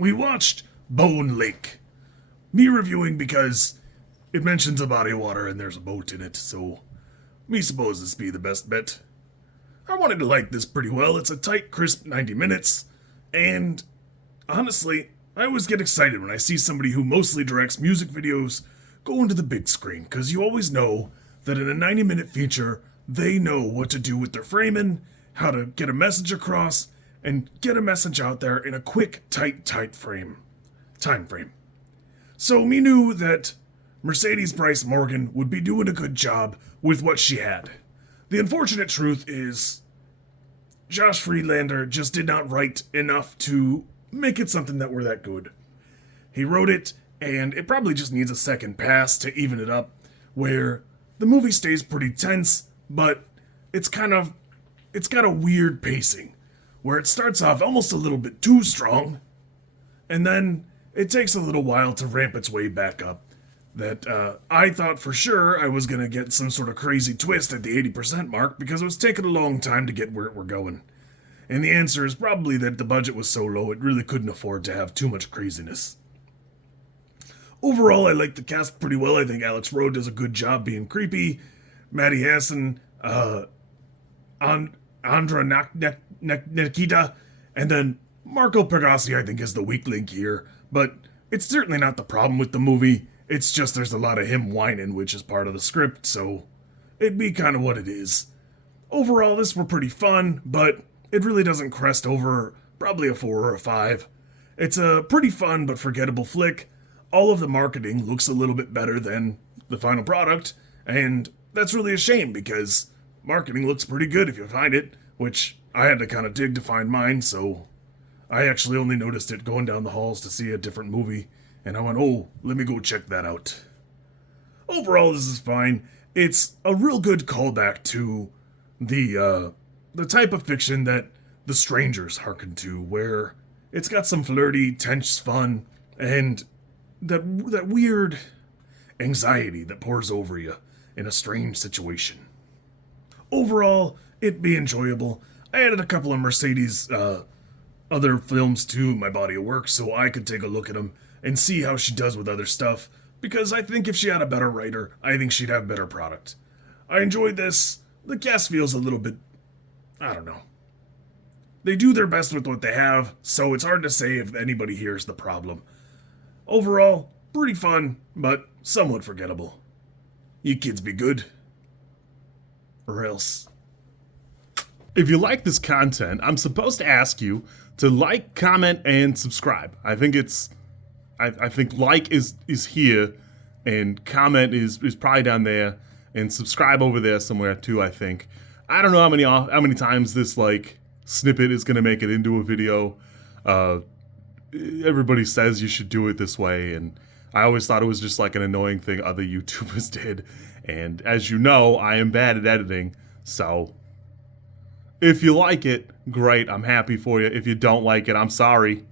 we watched Bone Lake. Me reviewing because it mentions a body of water and there's a boat in it, so me suppose this be the best bet. I wanted to like this pretty well. It's a tight, crisp 90 minutes, and honestly, I always get excited when I see somebody who mostly directs music videos go into the big screen, because you always know that in a 90-minute feature, they know what to do with their framing, how to get a message across, and get a message out there in a quick, tight time frame. So me knew that Mercedes Bryce Morgan would be doing a good job with what she had. The unfortunate truth is, Josh Friedlander just did not write enough to make it something that were that good. He wrote it, and it probably just needs a second pass to even it up, where the movie stays pretty tense, but it's got a weird pacing, where it starts off almost a little bit too strong, and then it takes a little while to ramp its way back up. That I thought for sure I was going to get some sort of crazy twist at the 80% mark because it was taking a long time to get where we're going. And the answer is probably that the budget was so low it really couldn't afford to have too much craziness. Overall, I like the cast pretty well. I think Alex Rowe does a good job being creepy. Maddi Hasson, Andra Nechita, and then Marco Pigossi I think is the weak link here. But it's certainly not the problem with the movie. It's just there's a lot of him whining, which is part of the script, so it'd be kind of what it is. Overall, this were pretty fun, but it really doesn't crest over probably a 4 or a 5. It's a pretty fun but forgettable flick. All of the marketing looks a little bit better than the final product, and that's really a shame because marketing looks pretty good if you find it, which I had to kind of dig to find mine, so I actually only noticed it going down the halls to see a different movie. And I went, oh, let me go check that out. Overall, this is fine. It's a real good callback to the type of fiction that The Strangers harken to, where it's got some flirty, tense fun, and that weird anxiety that pours over you in a strange situation. Overall, it'd be enjoyable. I added a couple of Mercedes other films to my body of work so I could take a look at them and see how she does with other stuff, because I think if she had a better writer, I think she'd have better product. I enjoyed this. The cast feels a little bit, I don't know. They do their best with what they have, so it's hard to say if anybody here is the problem. Overall, pretty fun, but somewhat forgettable. You kids be good. Or else. If you like this content, I'm supposed to ask you to like, comment, and subscribe. I think like is here, and comment is probably down there, and subscribe over there somewhere too, I think. I don't know how many times this snippet is gonna make it into a video. Everybody says you should do it this way, and I always thought it was just an annoying thing other YouTubers did. And as you know, I am bad at editing, so if you like it, great, I'm happy for you. If you don't like it, I'm sorry.